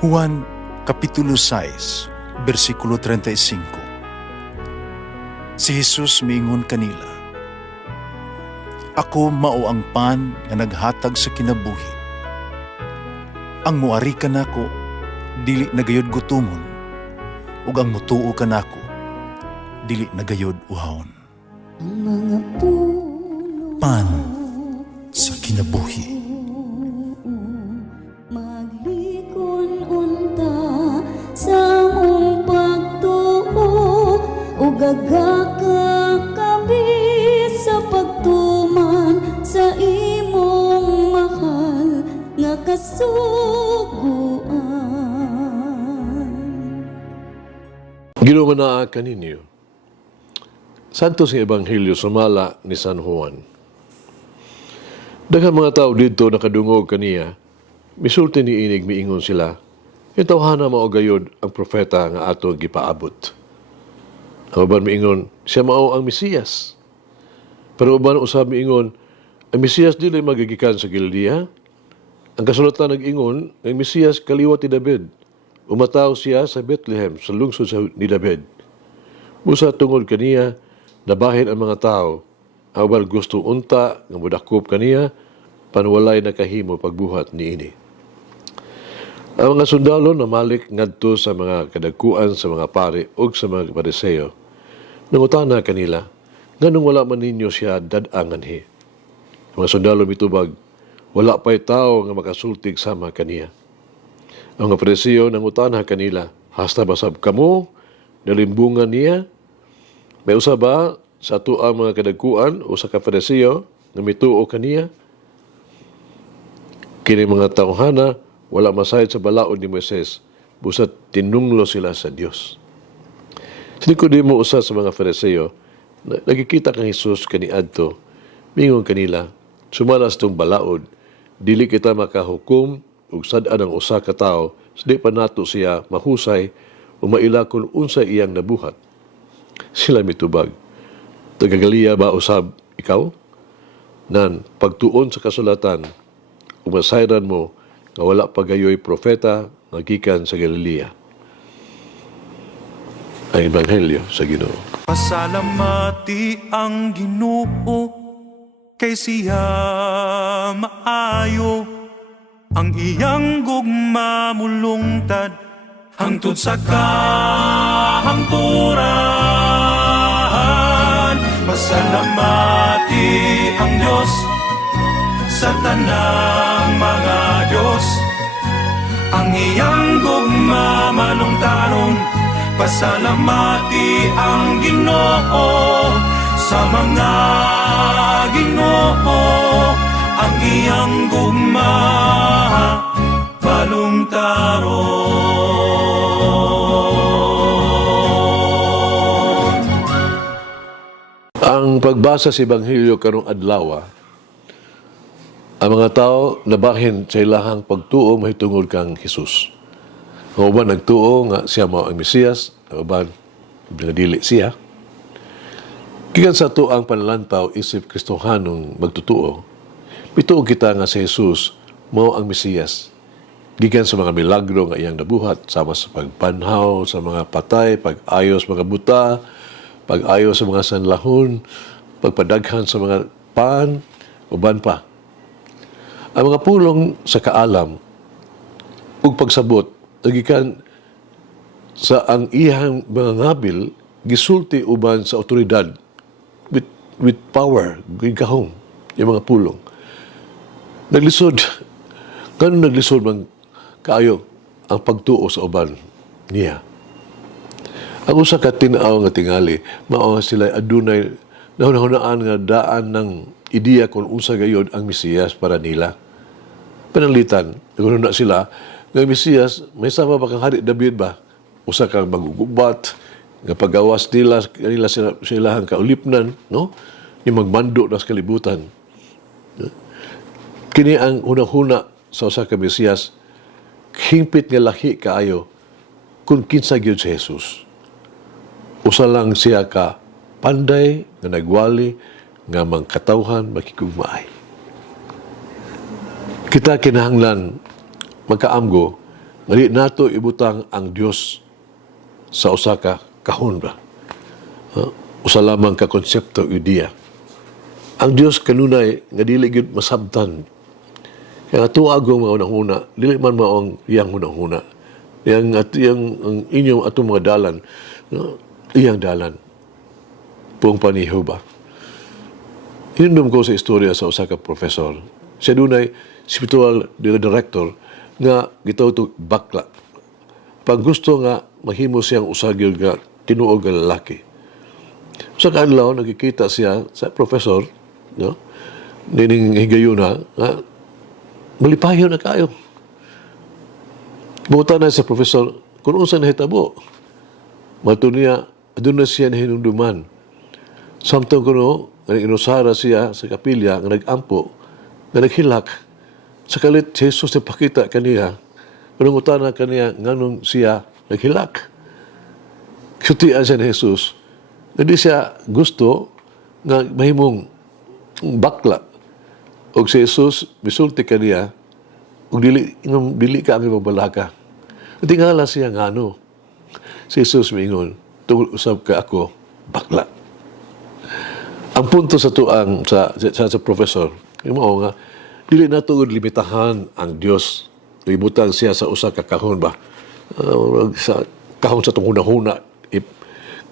Juan Kapitulo 6, versikulo 35. Si Jesus miingon kanila, "Ako mao ang pan nga naghatag sa kinabuhi. Ang muari kanako dili nagayod gutomon, ug ang mutuo kanako dili nagayod uhawon." Ang mga puno Pan sa kinabuhi. maglikon unta sa mong pagtuo ug gagakabi sa pagtuman sa imong mahal nga kasuguan. Ginumana kaninyo. Santos nga Ebanghelyo sumala ni San Juan. Daghang mga tao dito nakadungog kaniya, misulti ni inig miingon sila, itawhana mao gayod ang propeta nga ato gipaabot. Ang uban miingon, siya mao ang Mesiyas. Pero uban usab miingon, ang Mesiyas dili magigikan sa Galilea. Ang kasulatan nag-ingon, ang Mesiyas kaliwat ni David. Umataw siya sa Bethlehem, sa lungsod ni David. Busa tungod kaniya, nabahin ang mga tao. Ang uban gusto unta nga modakop kaniya, panwalay nakahimo pagbuhat ni ini. Ang mga sundalo namalik ngadto sa mga kadagkuan sa mga pari ug sa mga Pariseo. Nangutana kanila, nganong wala man ninyo siya dad-anganhi? Ang mga sundalo mitubag, wala pa'y tao nga makasultig sama kaniya. Ang mga Pariseo nangutana kanila, hasta basab kamo, nalimbungan niya? May usa ba sa ato ang mga kadagkuan o sa Pariseo nga mituo kaniya? Kini mga tawhana wala masayad sa balaod ni Moises, busat tinunglo sila sa Dios. Sinikudimo usa sa mga Pariseo, nagkikita kang Jesus kaniadto, mingon kanila, sumalas tong balaod, dili kita makahukom ug sad-an ang usa ka tawo, di pa nato siya mahusay o maila kung unsa iyang nabuhat. Sila mitubag, tagagaliya ba usab ikaw? Nan, pagtuon sa kasulatan, umasayran mo nga wala pagayoy propeta nga gikan sa Galilea. Ang Ebanghelyo sa Ginoo. Pasalamati ang Ginoo kay siya maayo, ang iyang gugma mulungtad hangtod sa kahangturan. Pasalamati ang Diyos sa tanang mga Diyos, ang iyang gugma malungtaron. Pasalamati ang Ginoo sa mga Ginoo, ang iyang gugma malungtaron. Ang pagbasa sa Ebanghelyo karong adlaw, ang mga tao nabahin sa ilahang pagtuo mahitungod kang Jesus. Ang uban nagtuo nga siya mao ang Mesiyas, ang uban dili siya. Gikan sa ato ang panalantaw isip Kristohanong magtutuo, bituo kita nga si Jesus mao ang Mesiyas. Gikan sa mga milagro nga iyang nabuhat sama sa pagbanhaw sa mga patay, pag-ayos mga buta, pag-ayos sa mga sanlahon, pagpadaghan sa mga pan, uban pa. Ang mga pulong sa kaalam ug pagsabot nagikan sa ang iyang mga ngabil gisulti uban sa otoridad with power, gigahom yung mga pulong. Naglisod. Ganun naglisod man kaayo ang pagtuo sa uban niya. Ang usa ka tin-aw nga tingali, mao nga sila adunay nahunahunaan nga daan ng ideya kung unsa gayod ang Mesiyas para nila. Pananglitan, naguna sila, nga Mesiyas, may sama ba kang Hari David ba? Usa kang magugubat, nga pagawas nila silang kaulipnan, no? Yung magmando na sa kalibutan. Kini ang hunahuna sa usa ka Mesiyas, hingpit nga lahi kaayo kung kinsa gyud si Jesus. Usa lang siya ka panday nga nagwali nga mangkatawhan makikugmaay. Kita kinahanglan magkaamgo Dili nato ibutang ang Dios sa usa ka kahon ba. Usa lamang ka konsepto ideya. Ang Dios kanunay nga dili gyud masabtan. Kaya tuagong mga unang-una, dili man maong iyang unang-una. Yang ang inyong atong mga dalan, iyang dalan. Puong paniho ba? Hinundom ko sa istorya sa usa ka professor. Siya dunay spiritual director nga gitawag bakla. Pag gusto nga mahimo siyang usagil nga tinuog nga lalaki. Sa kadlaw nagkikita siya sa professor, no? Nining higayuna nga malipayon na kayo. Buta na sa professor, kung unsa nahitabo. Mato niya, doon na siya nahinunduman. Samtang kuno, inusara siya sa kapilya, nga nag-ampo, nga naghilak, sa kalit si Jesus na pakita kaniya, kanong utana kaniya, nganong siya naghilak. Sutian siya ni Jesus, hindi siya gusto nga mahimong bakla. O si Jesus, misulti kaniya, ug dili ka ang ibabalaka. Tingala siya nga ano, si Jesus mingon, tungkol usab ka ako, bakla. Ang punto sa tuang, sa professor, yung mga nga, dili na tuod limitahan ang Diyos. Ibutang siya sa usa ka kahon ba? Sa kahon sa tunghuna-huna.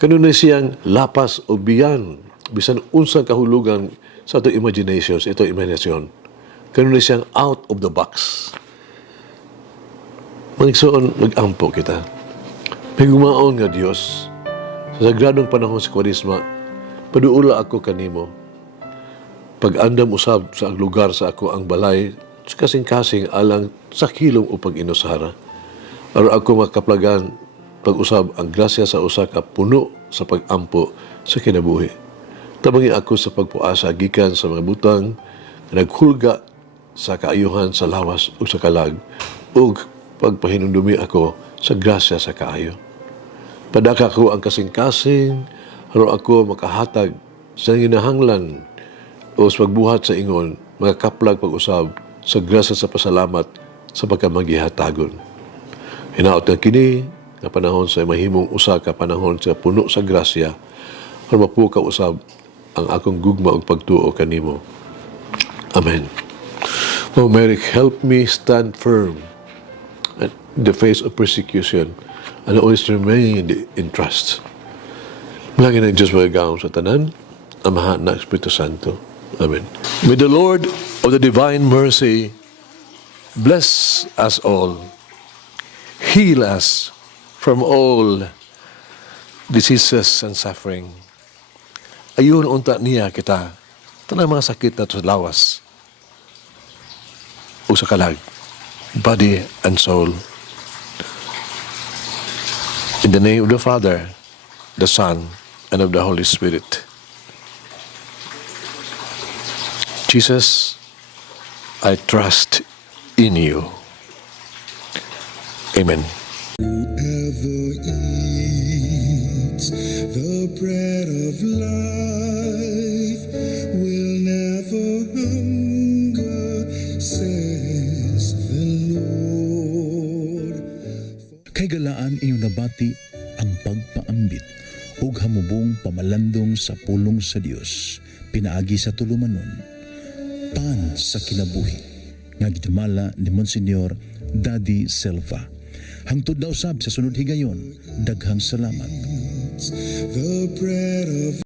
Kanunay siyang lapas o biyan, bisan unsang kahulugan sa itong imaginations, itong imaginasyon. Kanunay siyang out of the box. Manigsoon, nag-ampo kita. May gumaon nga Diyos. Sa sagradong panahon sa Kwaresma, paduula ako kanimo. Pag-andam usab sa lugar sa ako ang balay, kasing-kasing alang sa kilong upang inusara. Aro ako makaplagan pag-usab ang grasya sa usa ka puno sa pag-ampo sa kinabuhi. Tabangi ako sa pagpuasa gikan sa mga butang na naghulga sa kaayuhan sa lawas o sa kalag ug pagpahinumdumi ako sa grasya sa kaayo. Padaka ko ang kasing-kasing haro ako makahatag sa ginahanglan o sa pagbuhat sa ingon mga kaplag pag-usab sa grasya sa pasalamat sa pagkamagihatagon. Hinaot nga kini nga panahon sa mahimong usa ka panahon sa puno sa grasya haro mapuka usab ang akong gugma ug pagtuo kanimo. Amen. O Mary, help me stand firm in the face of persecution and always remain in trust. Lagi ng Diyos magagawang sa tanan, Amahan na Espiritu Santo. Amen. May the Lord of the divine mercy bless us all, heal us from all diseases and suffering. Ayun unta niya kita, tanang mga sakit na sa lawas o sa kalag, body and soul. In the name of the Father, the Son, and of the Holy Spirit. Jesus, I trust in you. Amen. Whoever eats the bread of life will never hunger, says the Lord. Kay galaan inyong nabati ang pagpaambit ug hamubong pamalandong sa pulong sa Dios pinaagi sa tulumanon. Pan sa kinabuhi nga gidumala ni Monsignor Daddy Silva. Hangtod na usab sa sunod higayon, daghang salamat. The bread of